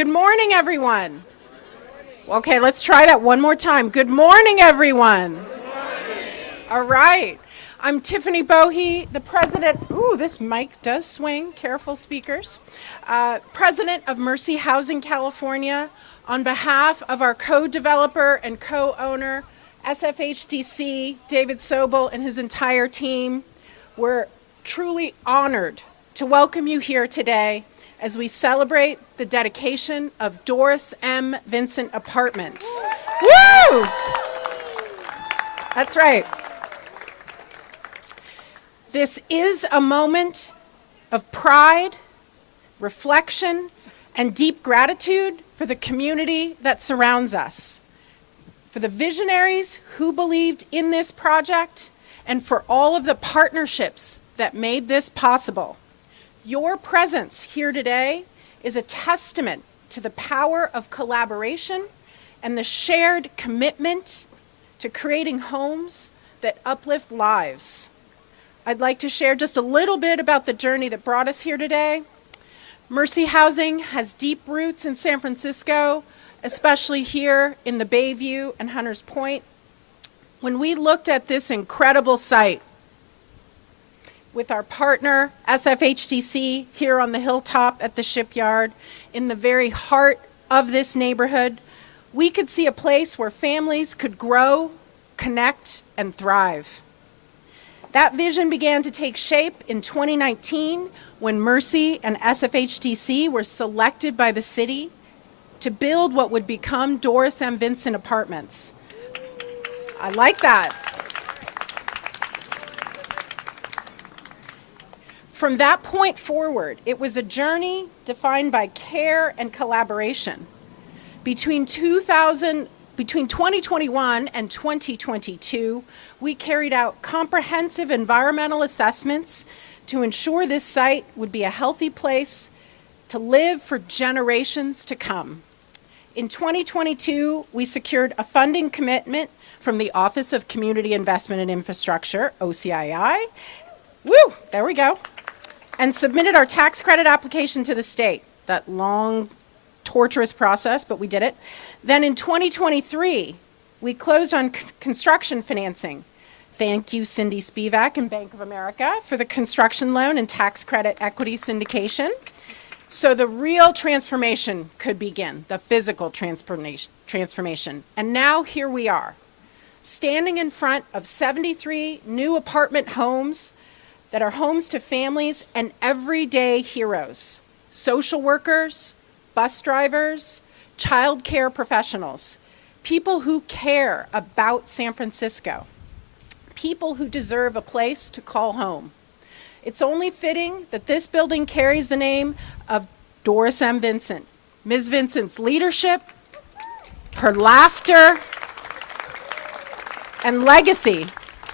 Good morning, everyone. Okay, let's try that one more time. Good morning, everyone. Good morning. All right. I'm Tiffany Bohe, the president. Ooh, this mic does swing. Careful, speakers. President of Mercy Housing California. On behalf of our co-developer and co-owner, SFHDC, David Sobel, and his entire team, we're truly honored to welcome you here today as we celebrate the dedication of Dorris M. Vincent Apartments. Woo! That's right. This is a moment of pride, reflection, and deep gratitude for the community that surrounds us, for the visionaries who believed in this project, and for all of the partnerships that made this possible. Your presence here today is a testament to the power of collaboration and the shared commitment to creating homes that uplift lives. I'd like to share just a little bit about the journey that brought us here today. Mercy Housing has deep roots in San Francisco, especially here in the Bayview and Hunters Point. When we looked at this incredible site with our partner, SFHDC, here on the hilltop at the shipyard, in the very heart of this neighborhood, we could see a place where families could grow, connect, and thrive. That vision began to take shape in 2019 when Mercy and SFHDC were selected by the city to build what would become Dorris M. Vincent Apartments. I like that. From that point forward, it was a journey defined by care and collaboration. Between 2021 and 2022, we carried out comprehensive environmental assessments to ensure this site would be a healthy place to live for generations to come. In 2022, we secured a funding commitment from the Office of Community Investment and Infrastructure, OCII. Woo, there we go. And submitted our tax credit application to the state. That long, torturous process, but we did it. Then in 2023, we closed on construction financing. Thank you, Cindy Spivak and Bank of America, for the construction loan and tax credit equity syndication. So the real transformation could begin, the physical transformation. And now here we are, standing in front of 73 new apartment homes that are homes to families and everyday heroes, social workers, bus drivers, child care professionals, people who care about San Francisco, people who deserve a place to call home. It's only fitting that this building carries the name of Dorris M. Vincent. Ms. Vincent's leadership, her laughter, and legacy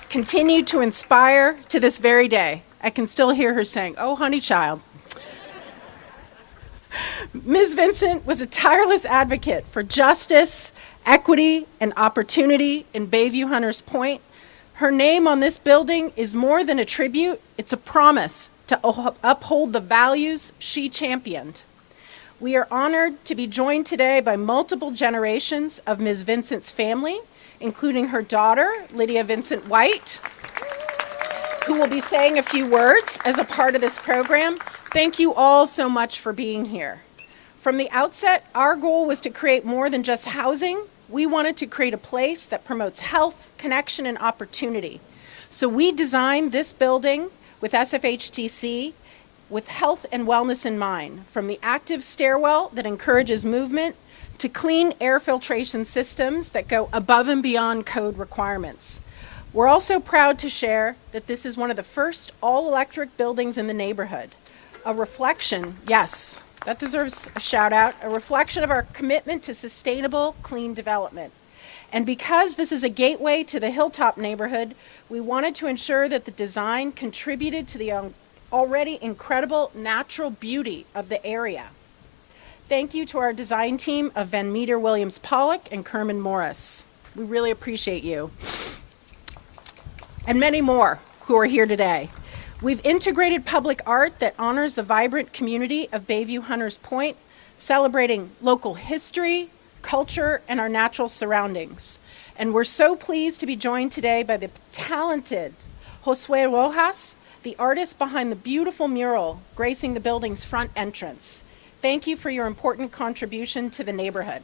continue to inspire to this very day. I can still hear her saying, "Oh, honey child." Ms. Vincent was a tireless advocate for justice, equity, and opportunity in Bayview Hunters Point. Her name on this building is more than a tribute, it's a promise to uphold the values she championed. We are honored to be joined today by multiple generations of Ms. Vincent's family, including her daughter, Lydia Vincent White, who will be saying a few words as a part of this program. Thank you all so much for being here. From the outset, our goal was to create more than just housing. We wanted to create a place that promotes health, connection, and opportunity. So we designed this building with SFHDC with health and wellness in mind, from the active stairwell that encourages movement to clean air filtration systems that go above and beyond code requirements. We're also proud to share that this is one of the first all-electric buildings in the neighborhood. A reflection, yes, that deserves a shout out, a reflection of our commitment to sustainable, clean development. And because this is a gateway to the Hilltop neighborhood, we wanted to ensure that the design contributed to the already incredible natural beauty of the area. Thank you to our design team of Van Meter Williams Pollock and Kerman Morris. We really appreciate you. And many more who are here today. We've integrated public art that honors the vibrant community of Bayview Hunters Point, celebrating local history, culture, and our natural surroundings. And we're so pleased to be joined today by the talented Josue Rojas, the artist behind the beautiful mural gracing the building's front entrance. Thank you for your important contribution to the neighborhood.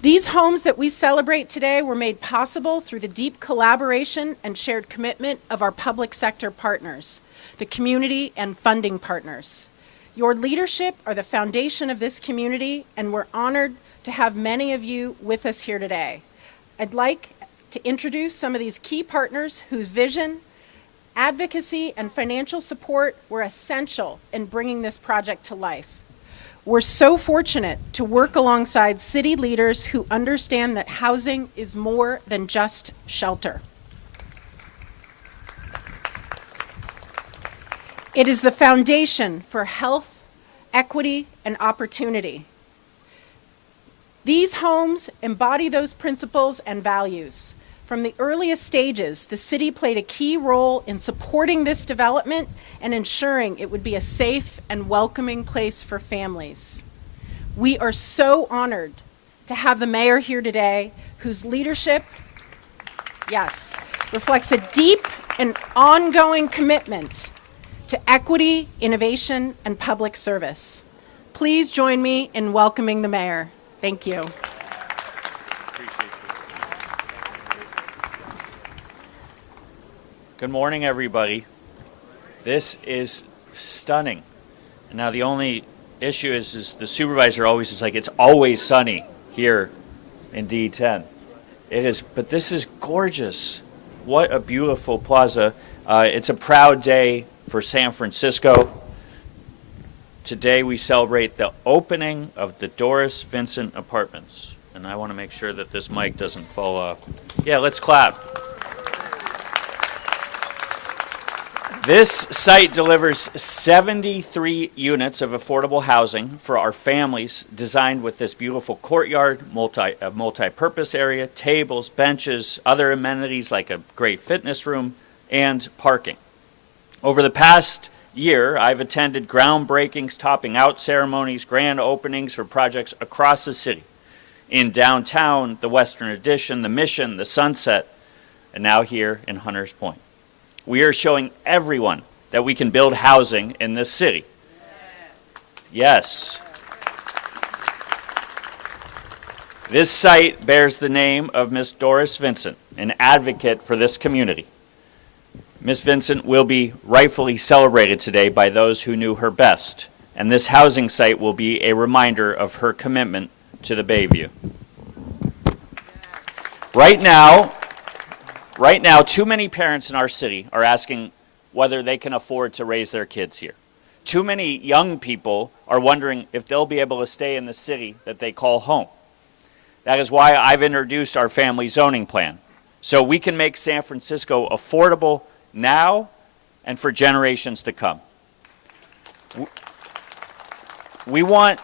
These homes that we celebrate today were made possible through the deep collaboration and shared commitment of our public sector partners, the community and funding partners. Your leadership are the foundation of this community, and we're honored to have many of you with us here today. I'd like to introduce some of these key partners whose vision, advocacy, and financial support were essential in bringing this project to life. We're so fortunate to work alongside city leaders who understand that housing is more than just shelter. It is the foundation for health, equity, and opportunity. These homes embody those principles and values. From the earliest stages, the city played a key role in supporting this development and ensuring it would be a safe and welcoming place for families. We are so honored to have the mayor here today, whose leadership, yes, reflects a deep and ongoing commitment to equity, innovation, and public service. Please join me in welcoming the mayor. Thank you. Good morning, everybody. This is stunning. And now the only issue is the supervisor always is like, it's always sunny here in D10. It is, but this is gorgeous. What a beautiful plaza. It's a proud day for San Francisco. Today we celebrate the opening of the Dorris Vincent Apartments. And I want to make sure that this mic doesn't fall off. Yeah, let's clap. This site delivers 73 units of affordable housing for our families, designed with this beautiful courtyard, multi-purpose area, tables, benches, other amenities like a great fitness room, and parking. Over the past year, I've attended groundbreakings, topping out ceremonies, grand openings for projects across the city. In downtown, the Western Addition, the Mission, the Sunset, and now here in Hunters Point. We are showing everyone that we can build housing in this city. Yes. This site bears the name of Miss Dorris Vincent, an advocate for this community. Miss Vincent will be rightfully celebrated today by those who knew her best, and this housing site will be a reminder of her commitment to the Bayview. Right now, too many parents in our city are asking whether they can afford to raise their kids here. Too many young people are wondering if they'll be able to stay in the city that they call home. That is why I've introduced our family zoning plan, so we can make San Francisco affordable now and for generations to come. We want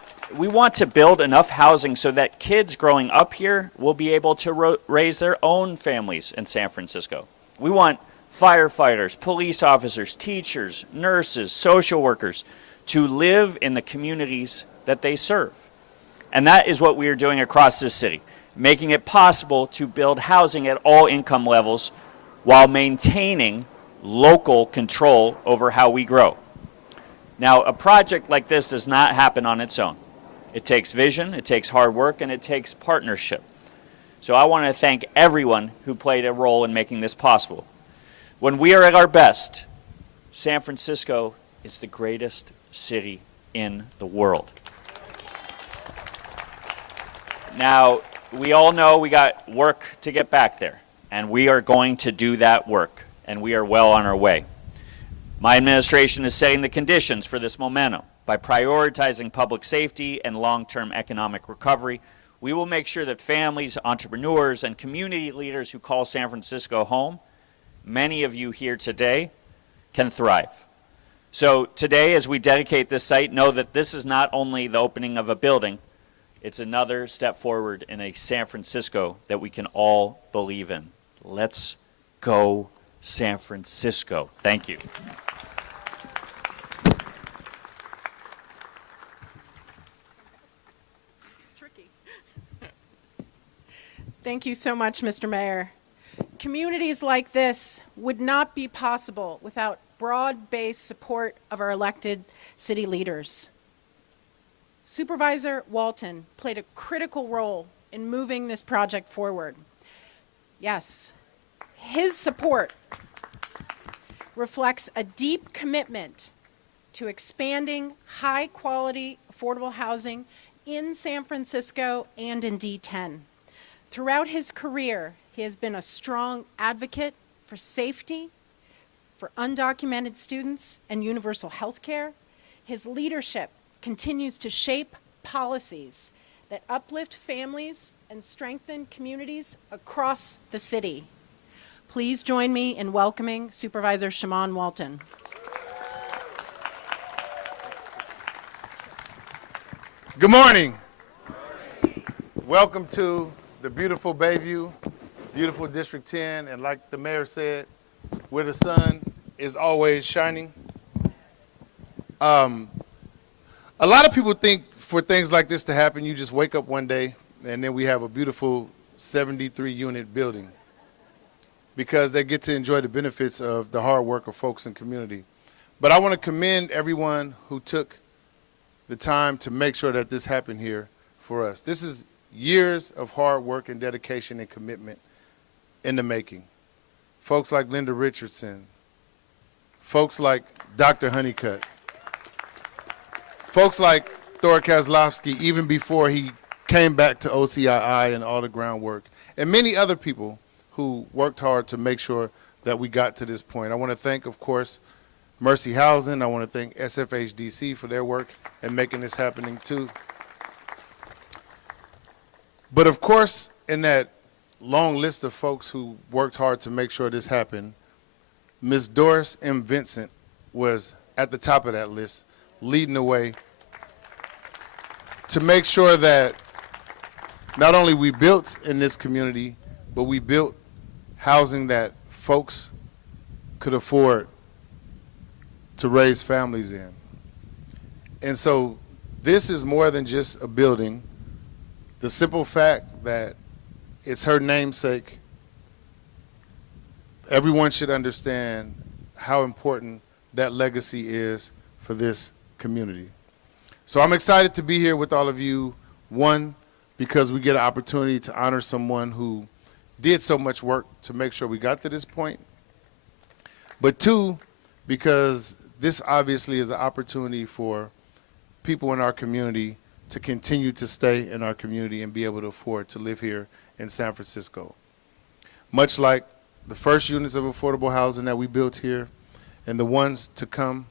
to build enough housing so that kids growing up here will be able to raise their own families in San Francisco. We want firefighters, police officers, teachers, nurses, social workers to live in the communities that they serve. And that is what we are doing across this city, making it possible to build housing at all income levels while maintaining local control over how we grow. Now, a project like this does not happen on its own. It takes vision, it takes hard work, and it takes partnership. So I want to thank everyone who played a role in making this possible. When we are at our best, San Francisco is the greatest city in the world. Now, we all know we got work to get back there, and we are going to do that work, and we are well on our way. My administration is setting the conditions for this momentum. By prioritizing public safety and long-term economic recovery, we will make sure that families, entrepreneurs, and community leaders who call San Francisco home, many of you here today, can thrive. So today, as we dedicate this site, know that this is not only the opening of a building, it's another step forward in a San Francisco that we can all believe in. Let's go San Francisco. Thank you. Thank you so much, Mr. Mayor. Communities like this would not be possible without broad-based support of our elected city leaders. Supervisor Walton played a critical role in moving this project forward. Yes, his support reflects a deep commitment to expanding high-quality, affordable housing in San Francisco and in D10. Throughout his career, he has been a strong advocate for safety, for undocumented students, and universal health care. His leadership continues to shape policies that uplift families and strengthen communities across the city. Please join me in welcoming Supervisor Shaman Walton. Good morning. Welcome to the beautiful Bayview, beautiful District 10, and like the mayor said, where the sun is always shining. A lot of people think for things like this to happen, you just wake up one day and then we have a beautiful 73-unit building because they get to enjoy the benefits of the hard work of folks in community. But I want to commend everyone who took the time to make sure that this happened here for us. This is years of hard work and dedication and commitment in the making. Folks like Linda Richardson, folks like Dr. Honeycutt, folks like Thor Kozlowski, even before he came back to OCII and all the groundwork, and many other people who worked hard to make sure that we got to this point. I want to thank, of course, Mercy Housing. I want to thank SFHDC for their work and making this happening too. But of course, in that long list of folks who worked hard to make sure this happened, Ms. Dorris M. Vincent was at the top of that list, leading the way to make sure that not only we built in this community, but we built housing that folks could afford to raise families in. And so this is more than just a building. The simple fact that it's her namesake, everyone should understand how important that legacy is for this community. So I'm excited to be here with all of you, one, because we get an opportunity to honor someone who did so much work to make sure we got to this point, but two, because this obviously is an opportunity for people in our community to continue to stay in our community and be able to afford to live here in San Francisco. Much like the first units of affordable housing that we built here and the ones to come,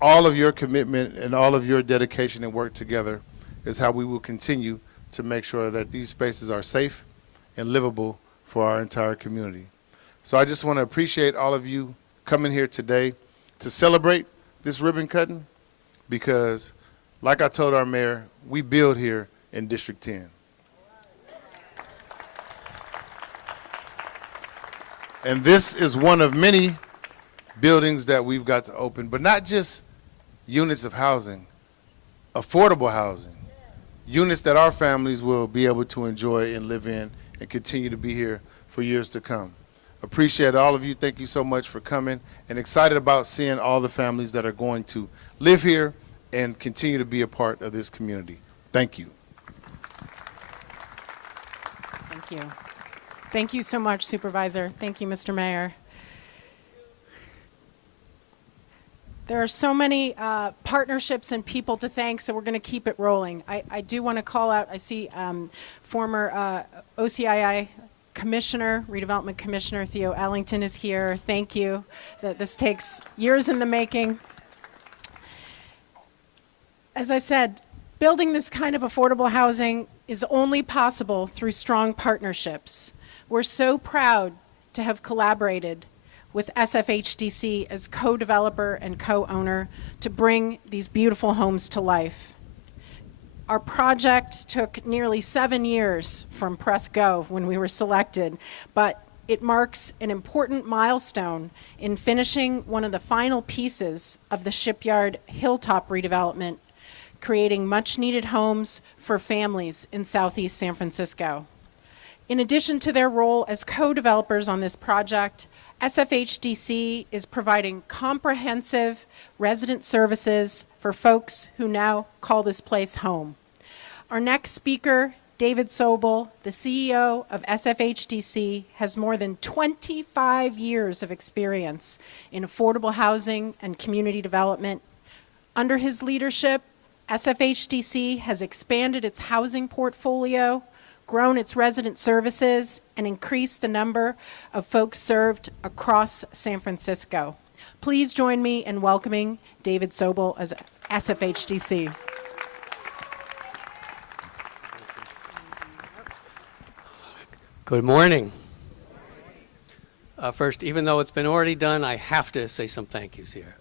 all of your commitment and all of your dedication and work together is how we will continue to make sure that these spaces are safe and livable for our entire community. So I just want to appreciate all of you coming here today to celebrate this ribbon cutting, because like I told our mayor, we build here in District 10. And this is one of many buildings that we've got to open, but not just units of housing, affordable housing, units that our families will be able to enjoy and live in and continue to be here for years to come. Appreciate all of you. Thank you so much for coming, and excited about seeing all the families that are going to live here and continue to be a part of this community. Thank you. Thank you. Thank you so much, Supervisor. Thank you, Mr. Mayor. There are so many partnerships and people to thank, so we're going to keep it rolling. I do want to call out, I see former OCII Commissioner, Redevelopment Commissioner Theo Ellington is here. Thank you. This takes years in the making. As I said, building this kind of affordable housing is only possible through strong partnerships. We're so proud to have collaborated with SFHDC as co-developer and co-owner to bring these beautiful homes to life. Our project took nearly 7 years from press go when we were selected, but it marks an important milestone in finishing one of the final pieces of the Shipyard Hilltop redevelopment, creating much-needed homes for families in Southeast San Francisco. In addition to their role as co-developers on this project, SFHDC is providing comprehensive resident services for folks who now call this place home. Our next speaker, David Sobel, the CEO of SFHDC, has more than 25 years of experience in affordable housing and community development. Under his leadership, SFHDC has expanded its housing portfolio, grown its resident services, and increased the number of folks served across San Francisco. Please join me in welcoming David Sobel as SFHDC. Good morning. First, even though it's been already done, I have to say some thank yous here.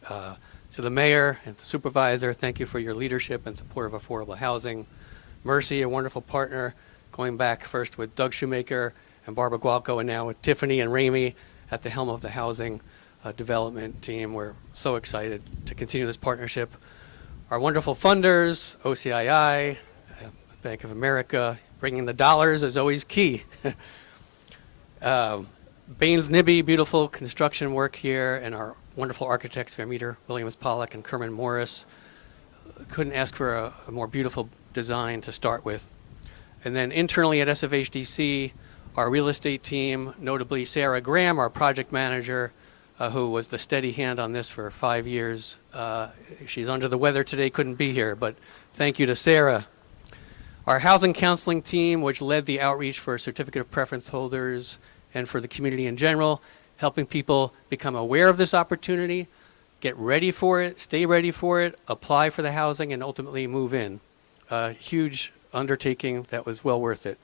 To the mayor and the supervisor, thank you for your leadership and support of affordable housing. Mercy, a wonderful partner, going back first with Doug Shoemaker and Barbara Gualco, and now with Tiffany and Ramey at the helm of the housing development team. We're so excited to continue this partnership. Our wonderful funders, OCII, Bank of America, bringing the dollars is always key. Baines Nibby, beautiful construction work here, and our wonderful architects, Vermeter, Williams Pollock, and Kerman Morris. Couldn't ask for a more beautiful design to start with. And then internally at SFHDC, our real estate team, notably Sarah Graham, our project manager, who was the steady hand on this for 5 years. She's under the weather today, couldn't be here, but thank you to Sarah. Our housing counseling team, which led the outreach for certificate of preference holders and for the community in general, helping people become aware of this opportunity, get ready for it, stay ready for it, apply for the housing, and ultimately move in. A huge undertaking that was well worth it.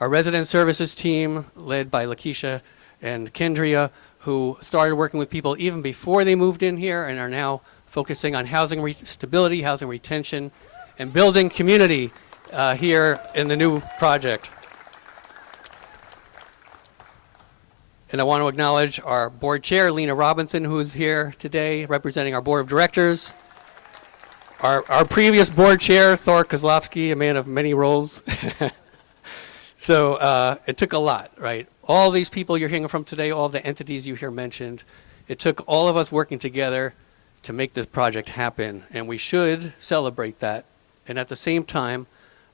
Our resident services team, led by Lakeisha and Kendria, who started working with people even before they moved in here and are now focusing on housing stability, housing retention, and building community here in the new project. And I want to acknowledge our board chair, Lena Robinson, who is here today representing our board of directors. Our previous board chair, Thor Kozlowski, a man of many roles. So it took a lot, right? All these people you're hearing from today, all the entities you hear mentioned, it took all of us working together to make this project happen, and we should celebrate that. And at the same time,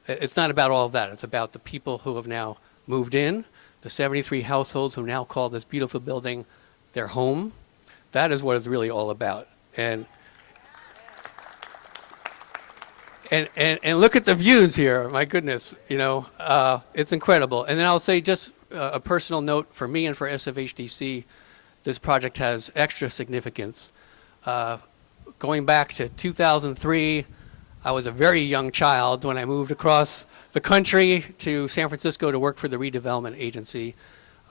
it's not about all of that. It's about the people who have now moved in, the 73 households who now call this beautiful building their home. That is what it's really all about. And look at the views here. My goodness, you know, it's incredible. And then I'll say just a personal note for me and for SFHDC, this project has extra significance. Going back to 2003, I was a very young child when I moved across the country to San Francisco to work for the redevelopment agency.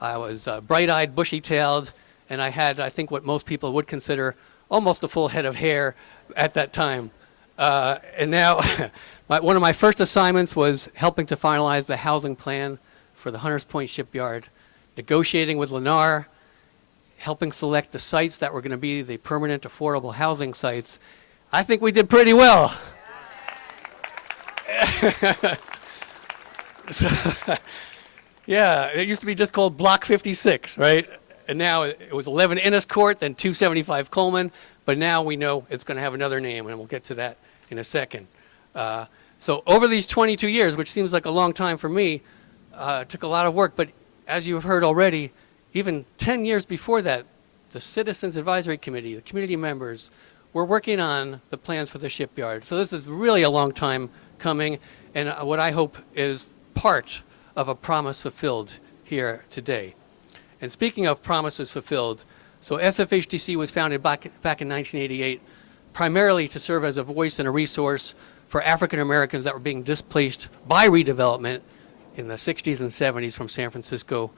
I was bright-eyed, bushy-tailed, and I had, I think, what most people would consider almost a full head of hair at that time. And now, one of my first assignments was helping to finalize the housing plan for the Hunters Point Shipyard, negotiating with Lennar, helping select the sites that were going to be the permanent affordable housing sites. I think we did pretty well. So, yeah, it used to be just called Block 56, right? And now it was 11 Innis Court, then 275 Coleman, but now we know it's going to have another name, and we'll get to that in a second. So over these 22 years, which seems like a long time for me, it took a lot of work, but as you have heard already, even 10 years before that, the Citizens Advisory Committee, the community members, were working on the plans for the shipyard. So this is really a long time coming, and what I hope is part of a promise fulfilled here today. And speaking of promises fulfilled, so SFHDC was founded back in 1988 primarily to serve as a voice and a resource for African Americans that were being displaced by redevelopment in the 60s and 70s from San Francisco.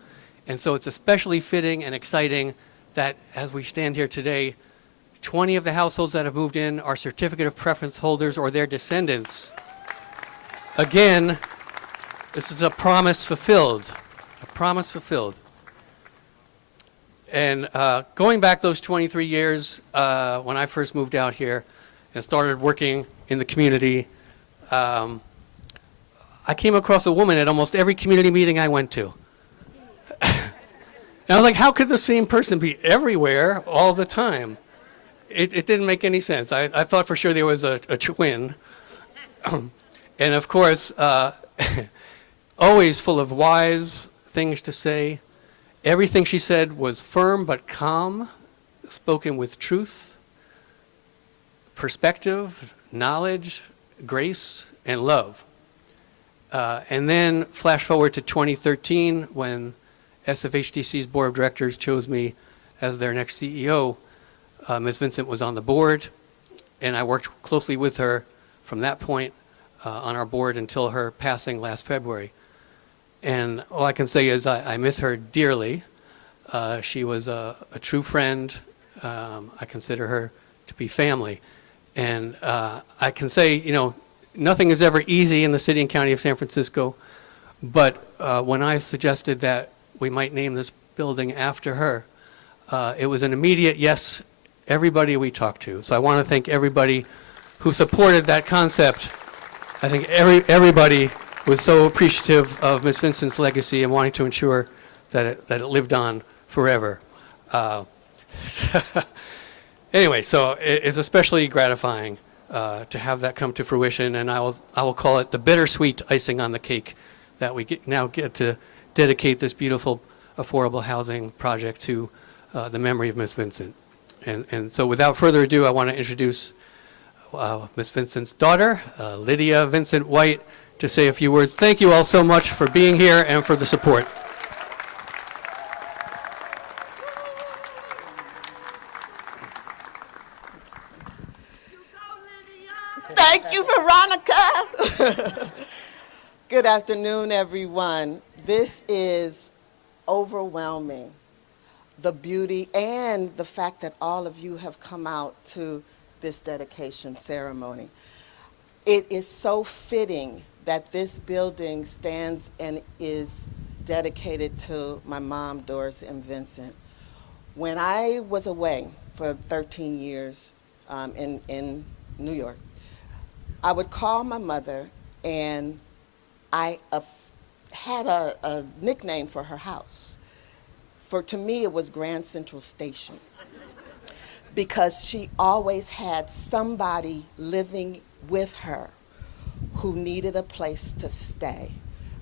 And so it's especially fitting and exciting that as we stand here today, 20 of the households that have moved in are certificate of preference holders or their descendants. Again, this is a promise fulfilled, a promise fulfilled. And going back those 23 years, when I first moved out here and started working in the community, I came across a woman at almost every community meeting I went to. And I was like, how could the same person be everywhere all the time? It didn't make any sense. I thought for sure there was a twin. And of course, always full of wise things to say. Everything she said was firm but calm, spoken with truth, perspective, knowledge, grace, and love. And then flash forward to 2013 when SFHDC's board of directors chose me as their next CEO. Ms. Vincent was on the board, and I worked closely with her from that point on our board until her passing last February. And all I can say is I miss her dearly. She was a true friend. I consider her to be family. And I can say, you know, nothing is ever easy in the city and county of San Francisco, but when I suggested that we might name this building after her, it was an immediate yes, everybody we talked to. So I want to thank everybody who supported that concept. I think everybody was so appreciative of Ms. Vincent's legacy and wanting to ensure that it lived on forever. Anyway, so it's especially gratifying to have that come to fruition, and I will call it the bittersweet icing on the cake that we now get to dedicate this beautiful affordable housing project to the memory of Ms. Vincent. And so without further ado, I want to introduce Ms. Vincent's daughter, Lydia Vincent White, to say a few words. Thank you all so much for being here and for the support. Thank you, Veronica. Good afternoon, everyone. This is overwhelming, the beauty and the fact that all of you have come out to this dedication ceremony. It is so fitting that this building stands and is dedicated to my mom, Dorris M. Vincent. When I was away for 13 years in New York, I would call my mother, and I had a nickname for her house. To me, it was Grand Central Station, because she always had somebody living with her who needed a place to stay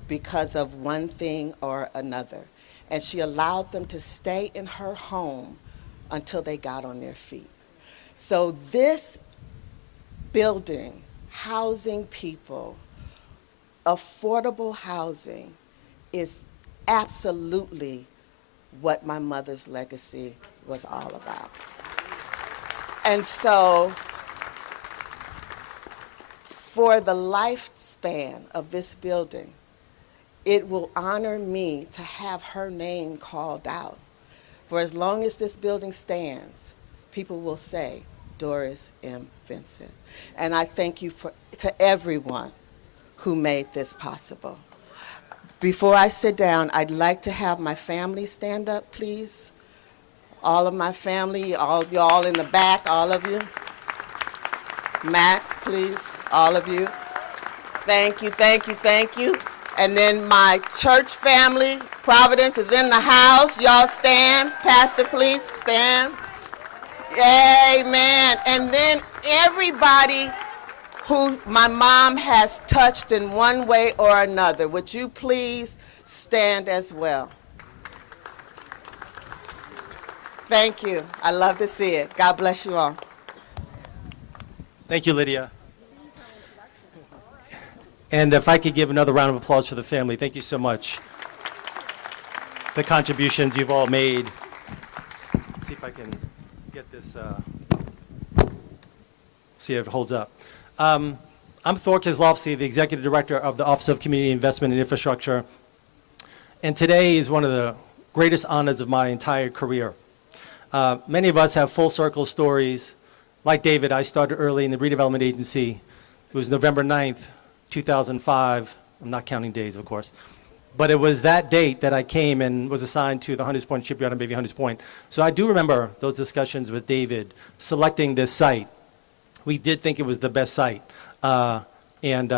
because of one thing or another. And she allowed them to stay in her home until they got on their feet. So this building, housing people, affordable housing, is absolutely what my mother's legacy was all about. And so for the lifespan of this building, it will honor me to have her name called out. For as long as this building stands, people will say, Dorris M. Vincent. And I thank you to everyone who made this possible. Before I sit down, I'd like to have my family stand up, please. All of my family, all of y'all in the back, all of you. Max, please, all of you. Thank you, thank you, thank you. And then my church family, Providence is in the house. Y'all stand. Pastor, please stand. Amen. And then everybody who my mom has touched in one way or another, would you please stand as well? Thank you. I love to see it. God bless you all. Thank you, Lydia. And if I could give another round of applause for the family, thank you so much. The contributions you've all made. See if I can get this, see if it holds up. I'm Thor Kozlowski, the Executive Director of the Office of Community Investment and Infrastructure. And today is one of the greatest honors of my entire career. Many of us have full circle stories. Like David, I started early in the redevelopment agency. It was November 9th, 2005. I'm not counting days, of course. But it was that date that I came and was assigned to the Hunters Point Shipyard on Bayview Hunters Point. So I do remember those discussions with David selecting this site. We did think it was the best site. and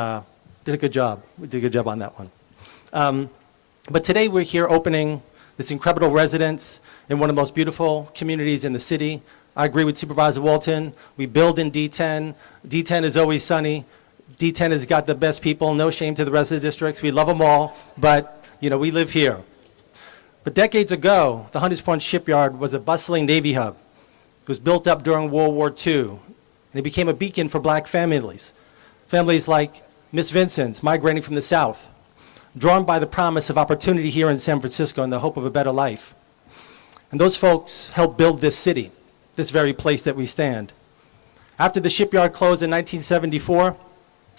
did a good job. We did a good job on that one. But today we're here opening this incredible residence in one of the most beautiful communities in the city. I agree with Supervisor Walton. We build in D10. D10 is always sunny. D10 has got the best people, no shame to the rest of the districts. We love them all, but you know, we live here. But decades ago, the Hunters Point Shipyard was a bustling Navy hub. It was built up during World War II, and it became a beacon for black families. Families like Miss Vincent's, migrating from the South, drawn by the promise of opportunity here in San Francisco and the hope of a better life. And those folks helped build this city, this very place that we stand. After the shipyard closed in 1974,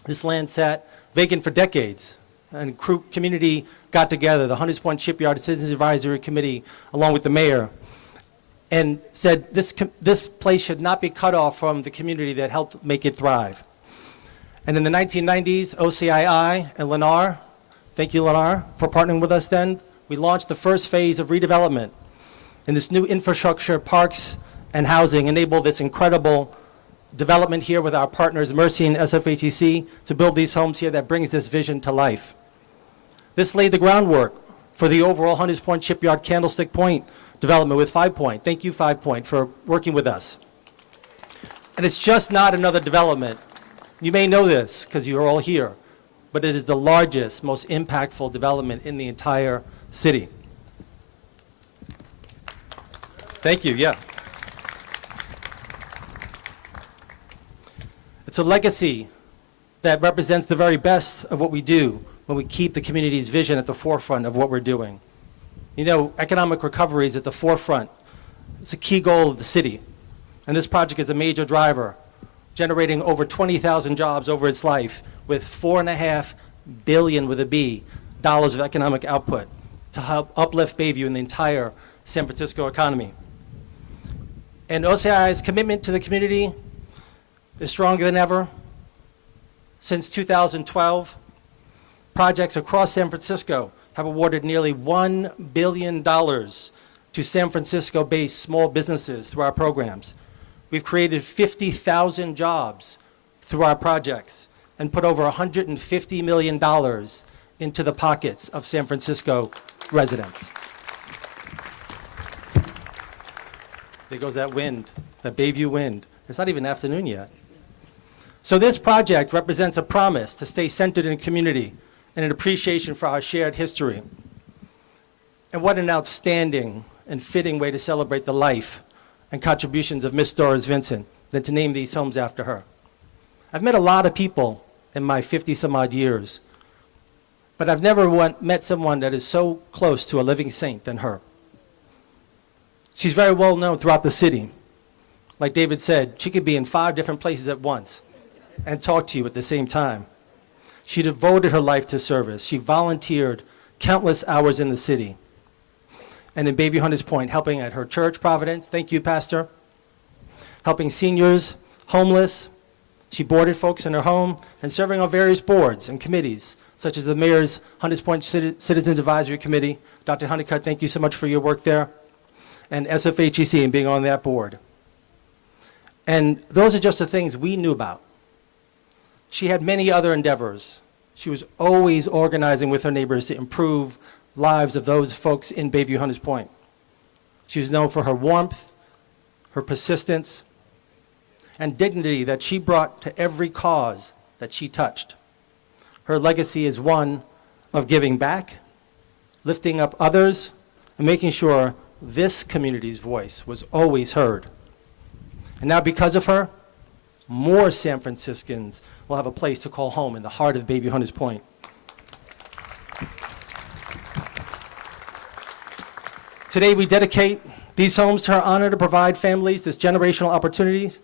this land sat vacant for decades. And community got together, the Hunters Point Shipyard Citizens Advisory Committee, along with the mayor, and said this place should not be cut off from the community that helped make it thrive. And in the 1990s, OCII and Lennar, thank you Lennar for partnering with us then, we launched the first phase of redevelopment. And this new infrastructure, parks, and housing enabled this incredible development here with our partners Mercy and SFHDC to build these homes here that brings this vision to life. This laid the groundwork for the overall Hunters Point Shipyard Candlestick Point development with 5 Point. Thank you, 5 Point, for working with us. And it's just not another development. You may know this because you're all here, but it is the largest, most impactful development in the entire city. Thank you, yeah. It's a legacy that represents the very best of what we do when we keep the community's vision at the forefront of what we're doing. You know, economic recovery is at the forefront. It's a key goal of the city. And this project is a major driver, generating over 20,000 jobs over its life with $4.5 billion with a B dollars of economic output to help uplift Bayview and the entire San Francisco economy. And OCII's commitment to the community is stronger than ever. Since 2012, projects across San Francisco have awarded nearly $1 billion to San Francisco-based small businesses through our programs. We've created 50,000 jobs through our projects and put over $150 million into the pockets of San Francisco residents. There goes that wind, that Bayview wind. It's not even afternoon yet. So this project represents a promise to stay centered in community and an appreciation for our shared history. And what an outstanding and fitting way to celebrate the life and contributions of Miss Dorris Vincent than to name these homes after her. I've met a lot of people in my 50-some-odd years, but I've never met someone that is so close to a living saint than her. She's very well known throughout the city. Like David said, she could be in 5 different places at once and talk to you at the same time. She devoted her life to service. She volunteered countless hours in the city. And in Bayview Hunters Point, helping at her church, Providence, thank you, Pastor, helping seniors, homeless. She boarded folks in her home and serving on various boards and committees, such as the Mayor's Hunters Point Citizens Advisory Committee. Dr. Honeycutt, thank you so much for your work there. And SFHDC and being on that board. And those are just the things we knew about. She had many other endeavors. She was always organizing with her neighbors to improve lives of those folks in Bayview Hunters Point. She was known for her warmth, her persistence, and dignity that she brought to every cause that she touched. Her legacy is one of giving back, lifting up others, and making sure this community's voice was always heard. And now because of her, more San Franciscans will have a place to call home in the heart of Bayview Hunters Point. Today we dedicate these homes to her honor to provide families this generational opportunities.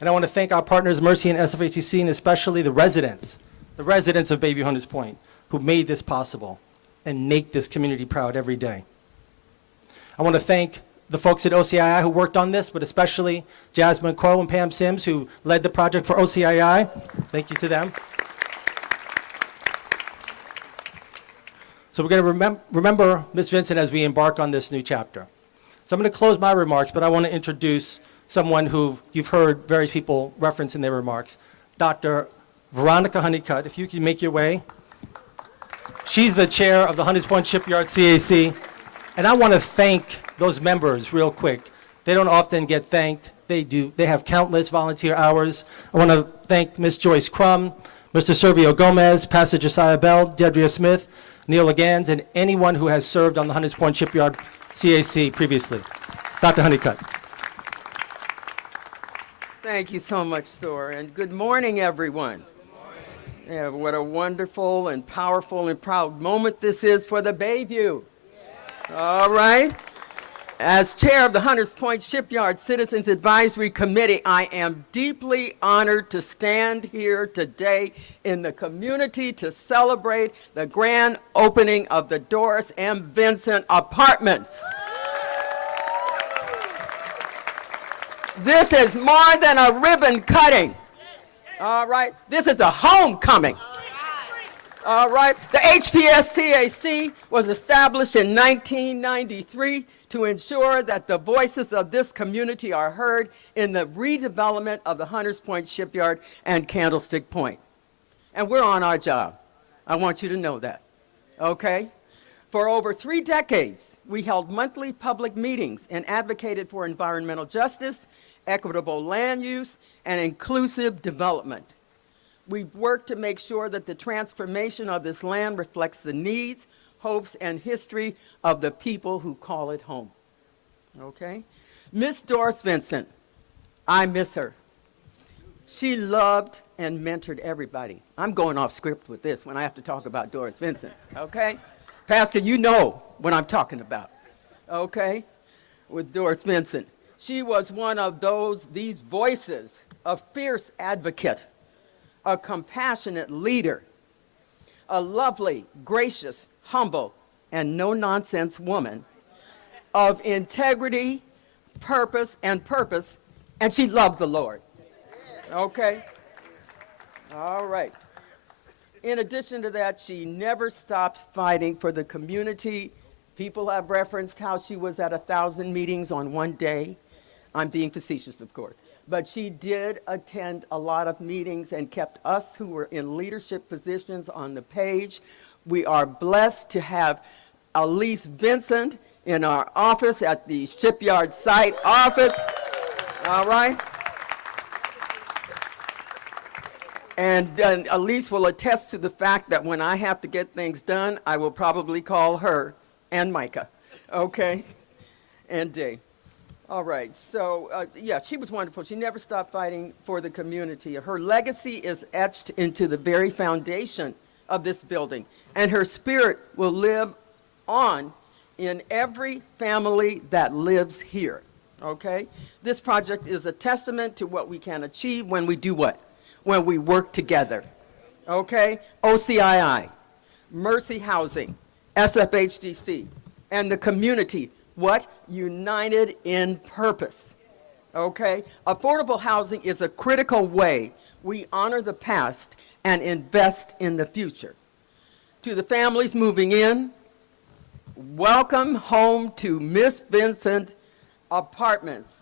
And I want to thank our partners Mercy and SFHDC, and especially the residents of Bayview Hunters Point who made this possible and make this community proud every day. I want to thank the folks at OCII who worked on this, but especially Jasmine Crow and Pam Sims, who led the project for OCII. Thank you to them. So we're going to remember Ms. Vincent as we embark on this new chapter. So I'm going to close my remarks, but I want to introduce someone who you've heard various people reference in their remarks, Dr. Veronica Honeycutt, if you can make your way. She's the chair of the Hunters Point Shipyard CAC. And I want to thank those members real quick. They don't often get thanked. They do. They have countless volunteer hours. I want to thank Ms. Joyce Crum, Mr. Servio Gomez, Pastor Josiah Bell, Dedria Smith, Neil Legans, and anyone who has served on the Hunters Point Shipyard CAC previously. Dr. Honeycutt. Thank you so much, Thor, and good morning, everyone. Yeah, what a wonderful and powerful and proud moment this is for the Bayview. All right. As chair of the Hunters Point Shipyard Citizens Advisory Committee, I am deeply honored to stand here today in the community to celebrate the grand opening of the Dorris M. Vincent Apartments. This is more than a ribbon cutting. All right. This is a homecoming. All right. The HPSCAC was established in 1993 to ensure that the voices of this community are heard in the redevelopment of the Hunters Point Shipyard and Candlestick Point. And we're on our job. I want you to know that. Okay? For over 3 decades, we held monthly public meetings and advocated for environmental justice, equitable land use, and inclusive development. We've worked to make sure that the transformation of this land reflects the needs, hopes, and history of the people who call it home. Okay? Miss Doris Vincent, I miss her. She loved and mentored everybody. I'm going off script with this when I have to talk about Doris Vincent, okay? Pastor, you know what I'm talking about, okay? With Doris Vincent. She was one of these voices, a fierce advocate, a compassionate leader, a lovely, gracious, humble, and no-nonsense woman of integrity, purpose, and she loved the Lord. Okay? All right. In addition to that, she never stopped fighting for the community. People have referenced how she was at 1,000 meetings on one day. I'm being facetious, of course. But she did attend a lot of meetings and kept us who were in leadership positions on the page. We are blessed to have Elise Vincent in our office at the shipyard site office. All right? And Elise will attest to the fact that when I have to get things done, I will probably call her and Micah, okay? And Dave. All right, so yeah, she was wonderful. She never stopped fighting for the community. Her legacy is etched into the very foundation of this building, and her spirit will live on in every family that lives here, okay? This project is a testament to what we can achieve when we do what? When we work together, okay? OCII, Mercy Housing, SFHDC, and the community, what? United in purpose, okay? Affordable housing is a critical way we honor the past and invest in the future. To the families moving in, welcome home to Miss Vincent Apartments,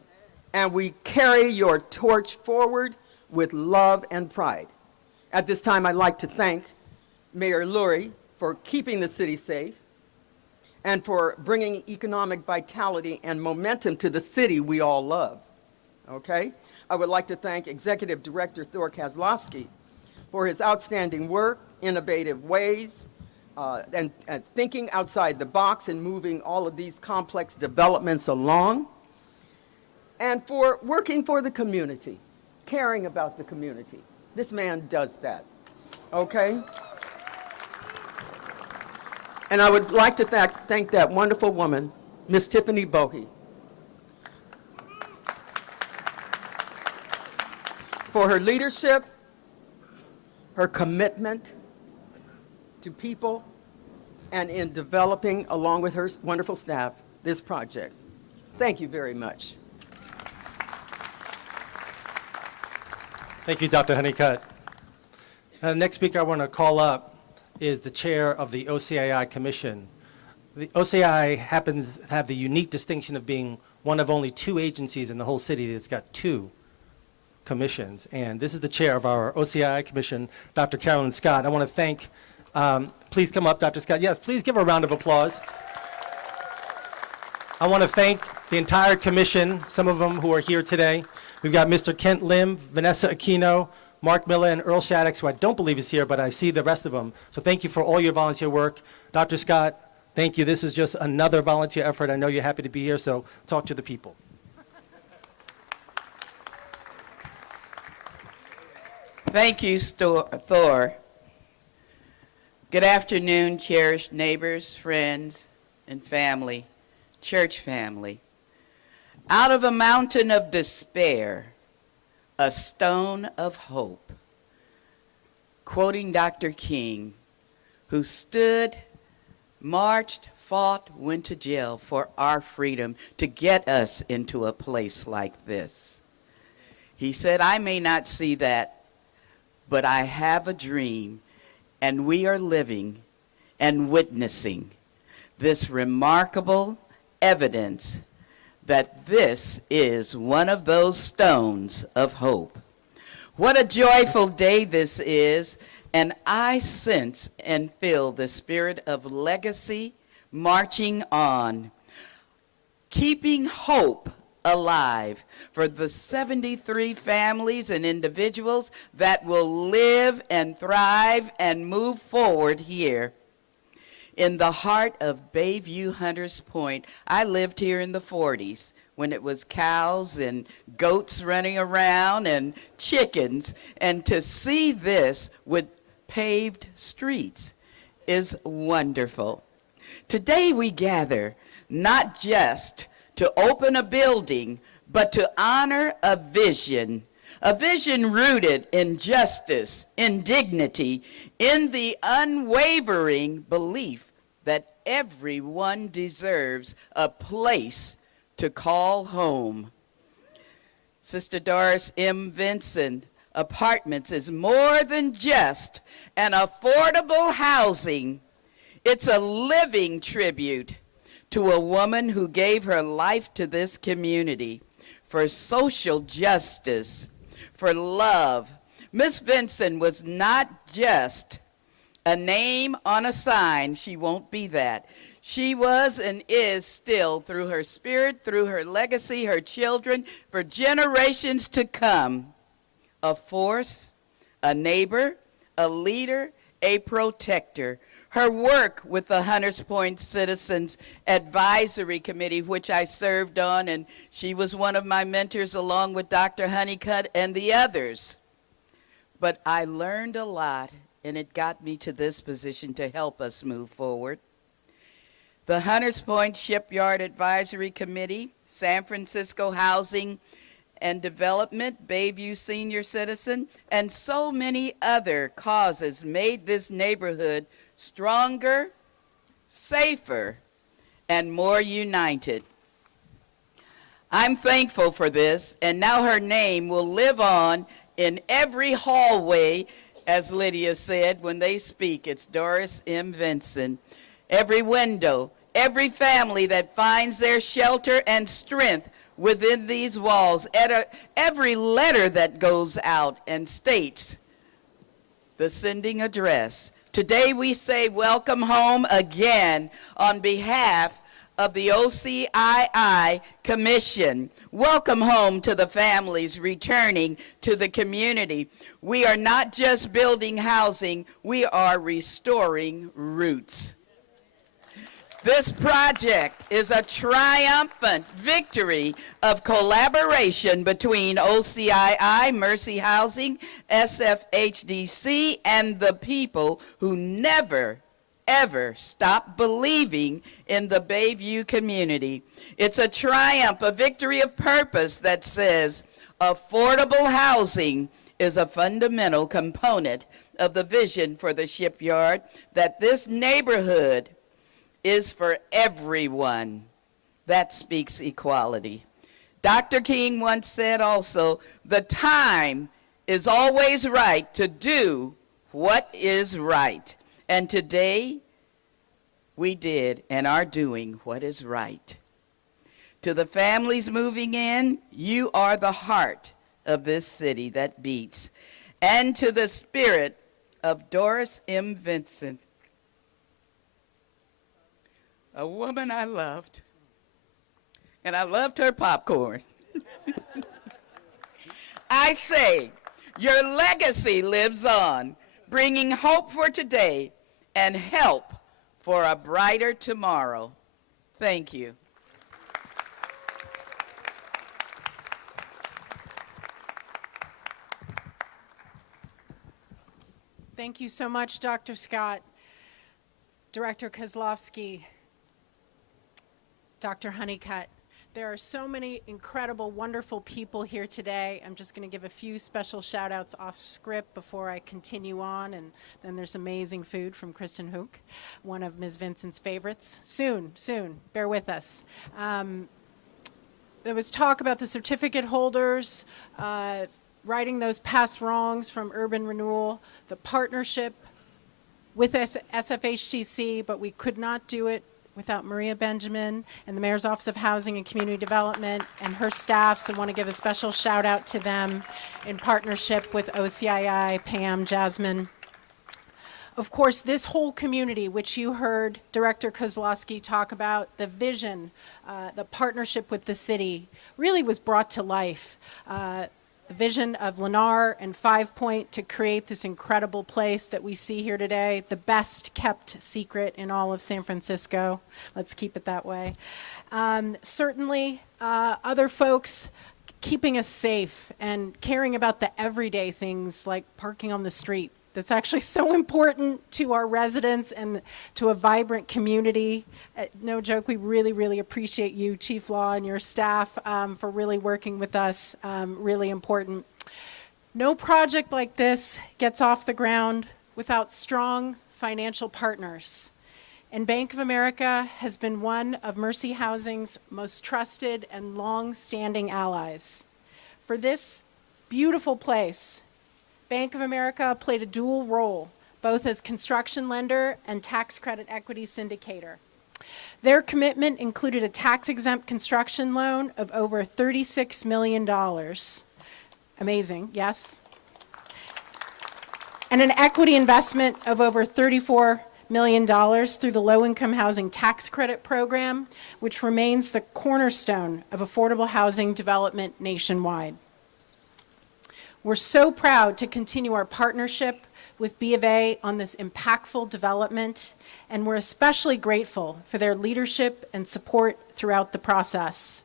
and we carry your torch forward with love and pride. At this time, I'd like to thank Mayor Lurie for keeping the city safe and for bringing economic vitality and momentum to the city we all love, okay? I would like to thank Executive Director Thor Kozlowski for his outstanding work, innovative ways, and thinking outside the box and moving all of these complex developments along, and for working for the community, caring about the community. This man does that, okay? And I would like to thank that wonderful woman, Miss Tiffany Bohe, for her leadership, her commitment to people, and in developing, along with her wonderful staff, this project. Thank you very much. Thank you, Dr. Honeycutt. The next speaker I want to call up is the chair of the OCII Commission. The OCII happens to have the unique distinction of being one of only 2 agencies in the whole city that's got 2 commissions. And this is the chair of our OCII commission, Dr. Carolyn Scott. I want to thank, please come up, Dr. Scott. Yes, please give her a round of applause. I want to thank the entire commission, some of them who are here today. We've got Mr. Kent Lim, Vanessa Aquino, Mark Miller, and Earl Shaddix, who I don't believe is here, but I see the rest of them. So thank you for all your volunteer work. Dr. Scott, thank you. This is just another volunteer effort. I know you're happy to be here, so talk to the people. Thank you, Thor. Good afternoon, cherished neighbors, friends, and family, church family. Out of a mountain of despair, a stone of hope. Quoting Dr. King, who stood, marched, fought, went to jail for our freedom to get us into a place like this. He said, I may not see that, but I have a dream, and we are living and witnessing this remarkable evidence that this is one of those stones of hope. What a joyful day this is, and I sense and feel the spirit of legacy marching on, keeping hope alive for the 73 families and individuals that will live and thrive and move forward here. In the heart of Bayview Hunters Point, I lived here in the 40s when it was cows and goats running around and chickens. And to see this with paved streets is wonderful. Today we gather not just to open a building, but to honor a vision rooted in justice, in dignity, in the unwavering belief that everyone deserves a place to call home. Sister Dorris M. Vincent Apartments is more than just an affordable housing. It's a living tribute to a woman who gave her life to this community for social justice, for love. Miss Vincent was not just a name on a sign. She won't be that. She was and is still, through her spirit, through her legacy, her children, for generations to come, a force, a neighbor, a leader, a protector. Her work with the Hunters Point Citizens Advisory Committee, which I served on, and she was one of my mentors along with Dr. Honeycutt and the others. But I learned a lot, and it got me to this position to help us move forward. The Hunters Point Shipyard Advisory Committee, San Francisco Housing and Development, Bayview Senior Citizen, and so many other causes made this neighborhood stronger, safer, and more united. I'm thankful for this, and now her name will live on in every hallway, as Lydia said when they speak. It's Dorris M. Vincent. Every window, every family that finds their shelter and strength within these walls, every letter that goes out and states the sending address. Today we say welcome home again on behalf of the OCII Commission. Welcome home to the families returning to the community. We are not just building housing, we are restoring roots. This project is a triumphant victory of collaboration between OCII, Mercy Housing, SFHDC, and the people who never, ever stop believing in the Bayview community. It's a triumph, a victory of purpose that says affordable housing is a fundamental component of the vision for the shipyard, that this neighborhood is for everyone. That speaks equality. Dr. King once said also, the time is always right to do what is right. And today, we did and are doing what is right. To the families moving in, you are the heart of this city that beats, and to the spirit of Dorris M. Vincent, a woman I loved, and I loved her popcorn. I say, your legacy lives on, bringing hope for today and help for a brighter tomorrow. Thank you. Thank you so much, Dr. Scott, Director Kozlowski, Dr. Honeycutt. There are so many incredible, wonderful people here today. I'm just going to give a few special shout outs off script before I continue on. And then there's amazing food from Kristen Hook, one of Ms. Vincent's favorites. Soon, bear with us. There was talk about the certificate holders, righting those past wrongs from urban renewal, the partnership with SFHDC, but we could not do it without Maria Benjamin and the Mayor's Office of Housing and Community Development and her staff, so I want to give a special shout out to them in partnership with OCII, Pam, Jasmine. Of course, this whole community, which you heard Director Kozlowski talk about, the vision, the partnership with the city, really was brought to life. The vision of Lennar and 5 Point to create this incredible place that we see here today, the best kept secret in all of San Francisco. Let's keep it that way. Certainly, other folks keeping us safe and caring about the everyday things like parking on the street. That's actually so important to our residents and to a vibrant community. No joke, we really, really appreciate you, Chief Law, and your staff for really working with us. Really important. No project like this gets off the ground without strong financial partners. And Bank of America has been one of Mercy Housing's most trusted and long-standing allies. For this beautiful place, Bank of America played a dual role, both as construction lender and tax credit equity syndicator. Their commitment included a tax-exempt construction loan of over $36 million. Amazing, yes? And an equity investment of over $34 million through the Low-Income Housing Tax Credit Program, which remains the cornerstone of affordable housing development nationwide. We're so proud to continue our partnership with B of A on this impactful development, and we're especially grateful for their leadership and support throughout the process.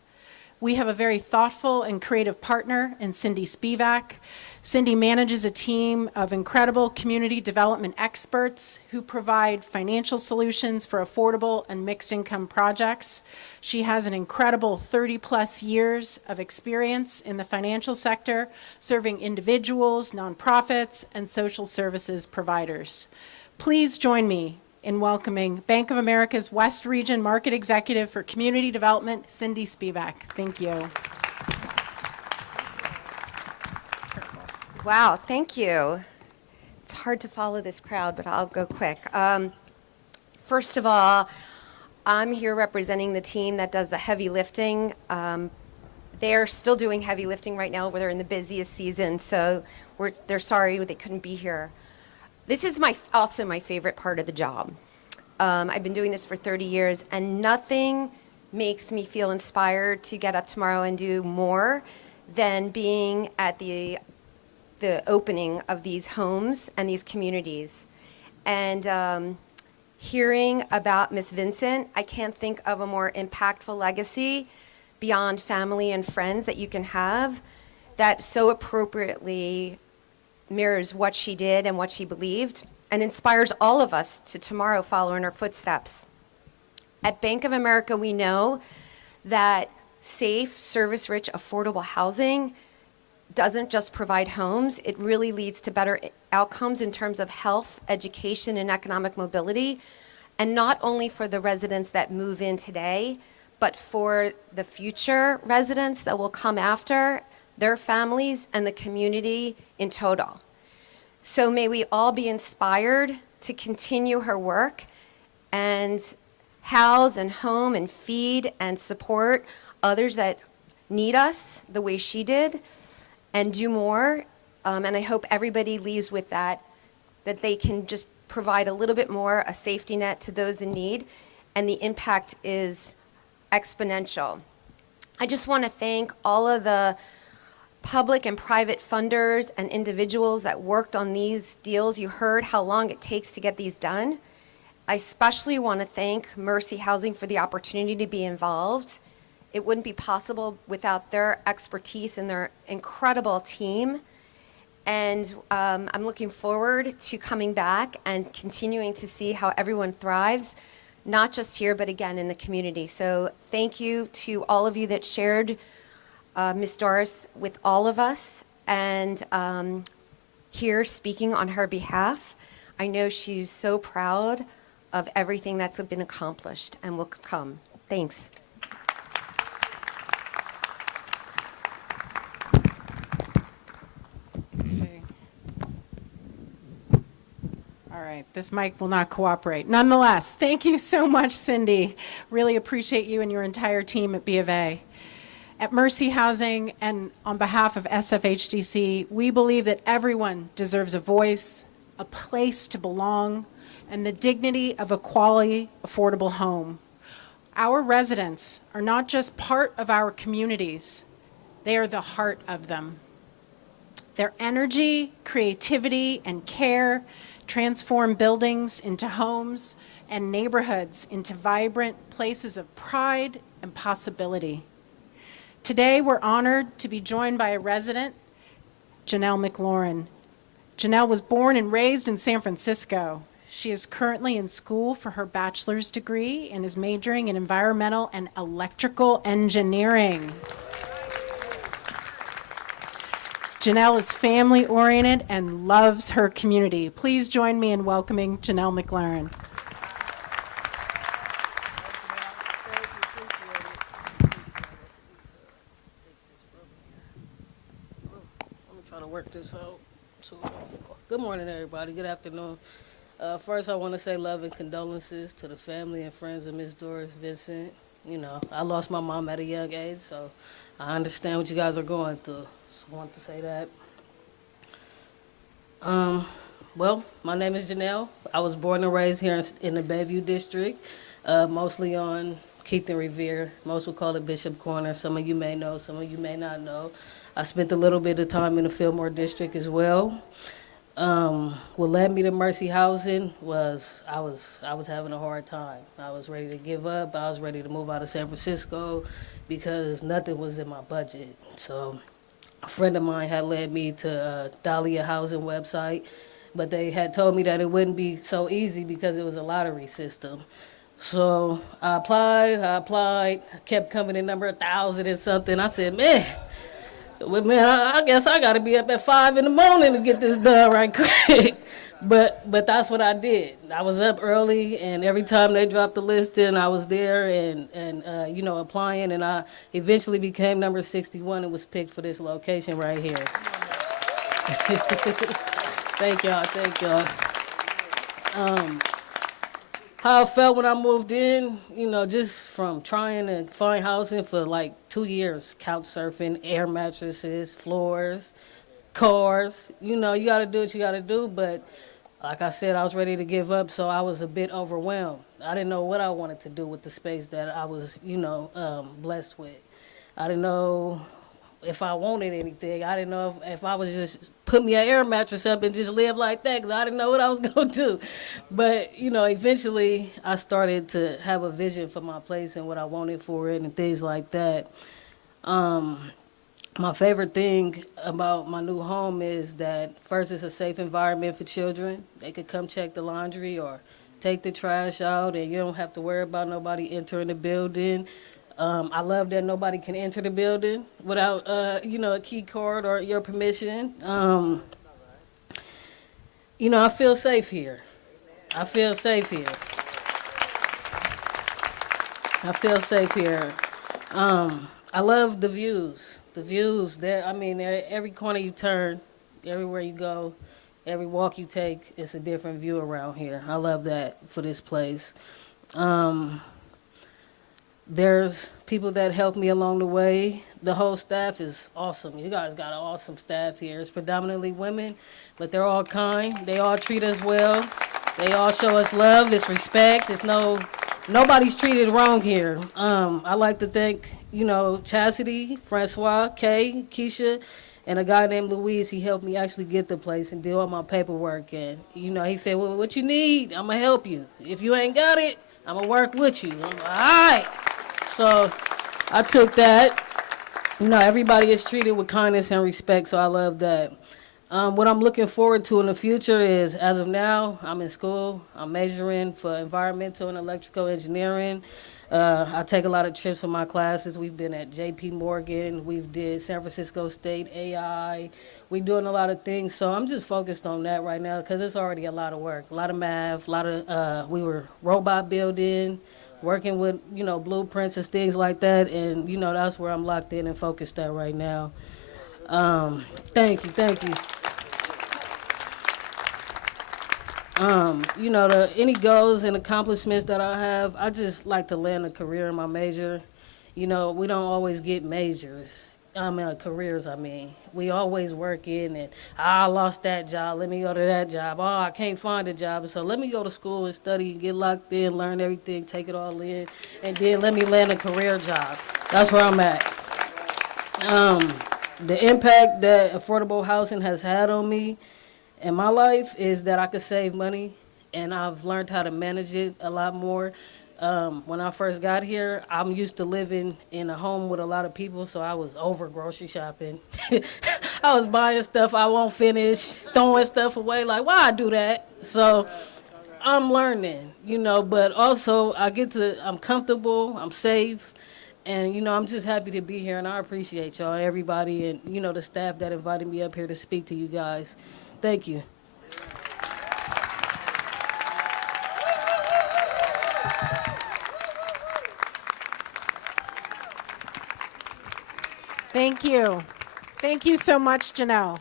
We have a very thoughtful and creative partner in Cindy Spivak. Cindy manages a team of incredible community development experts who provide financial solutions for affordable and mixed income projects. She has an incredible 30-plus years of experience in the financial sector, serving individuals, nonprofits, and social services providers. Please join me in welcoming Bank of America's West Region Market Executive for Community Development, Cindy Spivak. Thank you. Wow, thank you. It's hard to follow this crowd, but I'll go quick. First of all, I'm here representing the team that does the heavy lifting. They're still doing heavy lifting right now. They're in the busiest season, so they're sorry they couldn't be here. This is also my favorite part of the job. I've been doing this for 30 years, and nothing makes me feel inspired to get up tomorrow and do more than being at the opening of these homes and these communities. And hearing about Miss Vincent, I can't think of a more impactful legacy beyond family and friends that you can have that so appropriately mirrors what she did and what she believed and inspires all of us to tomorrow follow in her footsteps. At Bank of America, we know that safe, service-rich, affordable housing doesn't just provide homes, it really leads to better outcomes in terms of health, education, and economic mobility, and not only for the residents that move in today, but for the future residents that will come after, their families, and the community in total. So may we all be inspired to continue her work and house and home and feed and support others that need us the way she did. and do more. And I hope everybody leaves with that they can just provide a little bit more, a safety net to those in need, and the impact is exponential. I just want to thank all of the public and private funders and individuals that worked on these deals. You heard how long it takes to get these done. I especially want to thank Mercy Housing for the opportunity to be involved. It wouldn't be possible without their expertise and their incredible team. And I'm looking forward to coming back and continuing to see how everyone thrives, not just here, but again in the community. So thank you to all of you that shared Ms. Dorris with all of us, and here speaking on her behalf. I know she's so proud of everything that's been accomplished and will come. Thanks. Let's see. All right, this mic will not cooperate. Nonetheless, thank you so much, Cindy. Really appreciate you and your entire team at B of A. At Mercy Housing and on behalf of SFHDC, we believe that everyone deserves a voice, a place to belong, and the dignity of a quality, affordable home. Our residents are not just part of our communities, they are the heart of them. Their energy, creativity, and care transform buildings into homes and neighborhoods into vibrant places of pride and possibility. Today, we're honored to be joined by a resident, Janelle McLaurin. Janelle was born and raised in San Francisco. She is currently in school for her bachelor's degree and is majoring in environmental and electrical engineering. Janelle is family-oriented and loves her community. Please join me in welcoming Janelle McLaurin. Work this out. Good morning, everybody. Good afternoon. First, I want to say love and condolences to the family and friends of Ms. Dorris, Vincent. You know, I lost my mom at a young age, so I understand what you guys are going through. So I want to say that. Well, my name is Janelle. I was born and raised here in the Bayview district, mostly on Keith and Revere. Most would call it Bishop Corner. Some of you may know, some of you may not know. I spent a little bit of time in the Fillmore district as well. What led me to Mercy Housing was I was having a hard time. I was ready to give up. I was ready to move out of San Francisco because nothing was in my budget. So a friend of mine had led me to Dahlia Housing website, but they had told me that it wouldn't be so easy because it was a lottery system. So I applied, kept coming in number 1,000 and something. I said, man, I guess I got to be up at 5 in the morning to get this done right quick. But that's what I did. I was up early, and every time they dropped the listing, I was there and you know, applying, and I eventually became number 61 and was picked for this location right here. Thank y'all. How I felt when I moved in, you know, just from trying to find housing for like 2 years, couch surfing, air mattresses, floors, cars. You know, you got to do what you got to do, but like I said, I was ready to give up, so I was a bit overwhelmed. I didn't know what I wanted to do with the space that I was, you know, blessed with. I didn't know if I wanted anything. I didn't know if I was just put me an air mattress up and just live like that, because I didn't know what I was going to do. But, you know, eventually I started to have a vision for my place and what I wanted for it and things like that. My favorite thing about my new home is that, first, it's a safe environment for children. They could come check the laundry or take the trash out, and you don't have to worry about nobody entering the building. I love that nobody can enter the building without, you know, a key card or your permission. You know, I feel safe here. I feel safe here. I love the views. The views there. I mean, every corner you turn, everywhere you go, every walk you take, it's a different view around here. I love that for this place. There's people that helped me along the way the whole staff is awesome. You guys got an awesome staff here. It's predominantly women, but they're all kind. They all treat us well. They all show us love. It's respect. Nobody's treated wrong here. I like to thank, Chastity, Francois, Kay, Keisha, and a guy named Louise. He helped me actually get the place and do all my paperwork. And, he said, well, what you need, I'm going to help you. If you ain't got it, I'm going to work with you. I'm like, all right. So I took that. Everybody is treated with kindness and respect, so I love that. What I'm looking forward to in the future is, as of now, I'm in school. I'm majoring for environmental and electrical engineering. I take a lot of trips for my classes. We've been at J.P. Morgan. We've did San Francisco State AI. We're doing a lot of things. So I'm just focused on that right now because it's already a lot of work, a lot of math, we were robot building, working with, blueprints and things like that. And, that's where I'm locked in and focused at right now. Thank you. Any goals and accomplishments that I have, I just like to land a career in my major. We don't always get majors. Careers, We always work in and, I lost that job, let me go to that job. Oh, I can't find a job, so let me go to school and study and get locked in, learn everything, take it all in, and then let me land a career job. That's where I'm at. The impact that affordable housing has had on me in my life is that I could save money, and I've learned how to manage it a lot more. When I first got here, I'm used to living in a home with a lot of people, so I was over grocery shopping. I was buying stuff I won't finish, throwing stuff away, like, why I do that? So I'm learning, but also I'm comfortable, I'm safe, and, I'm just happy to be here, and I appreciate y'all, everybody, and, the staff that invited me up here to speak to you guys. Thank you. Thank you. Thank you so much, Janelle.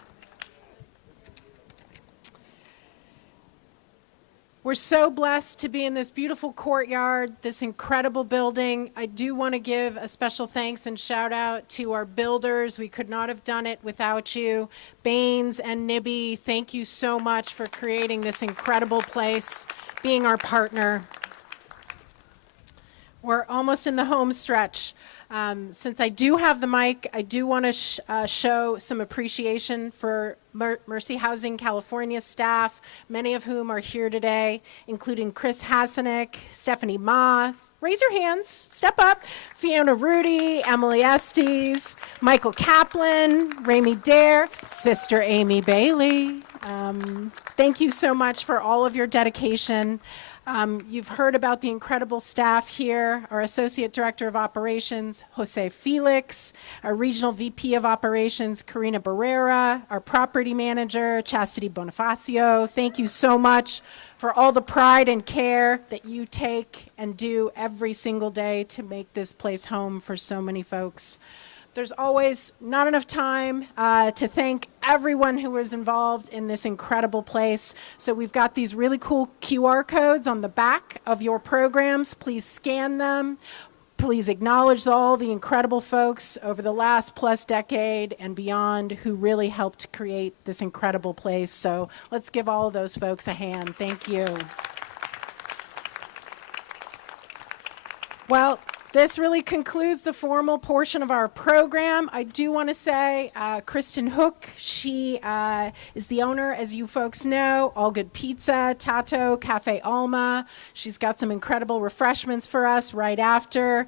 We're so blessed to be in this beautiful courtyard, this incredible building. I do want to give a special thanks and shout out to our builders. We could not have done it without you. Baines and Nibby, thank you so much for creating this incredible place, being our partner. We're almost in the home stretch. Since I do have the mic, I do want to show some appreciation for Mercy Housing California staff, many of whom are here today, including Chris Hasenick, Stephanie Ma, raise your hands, step up, Fiona Rudy, Emily Estes, Michael Kaplan, Ramey Dare, Sister Amy Bailey. Thank you so much for all of your dedication. You've heard about the incredible staff here, our Associate Director of Operations, Jose Felix, our Regional VP of Operations, Karina Barrera, our Property Manager, Chastity Bonifacio. Thank you so much for all the pride and care that you take and do every single day to make this place home for so many folks. There's always not enough time to thank everyone who was involved in this incredible place. So we've got these really cool QR codes on the back of your programs. Please scan them. Please acknowledge all the incredible folks over the last plus decade and beyond who really helped create this incredible place. So let's give all of those folks a hand. Thank you. Well, this really concludes the formal portion of our program. I do want to say Kristen Hook, she is the owner, as you folks know, All Good Pizza, Tato, Cafe Alma. She's got some incredible refreshments for us right after.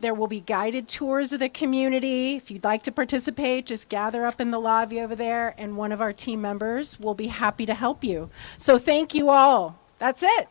There will be guided tours of the community. If you'd like to participate, just gather up in the lobby over there, and one of our team members will be happy to help you. So thank you all. That's it.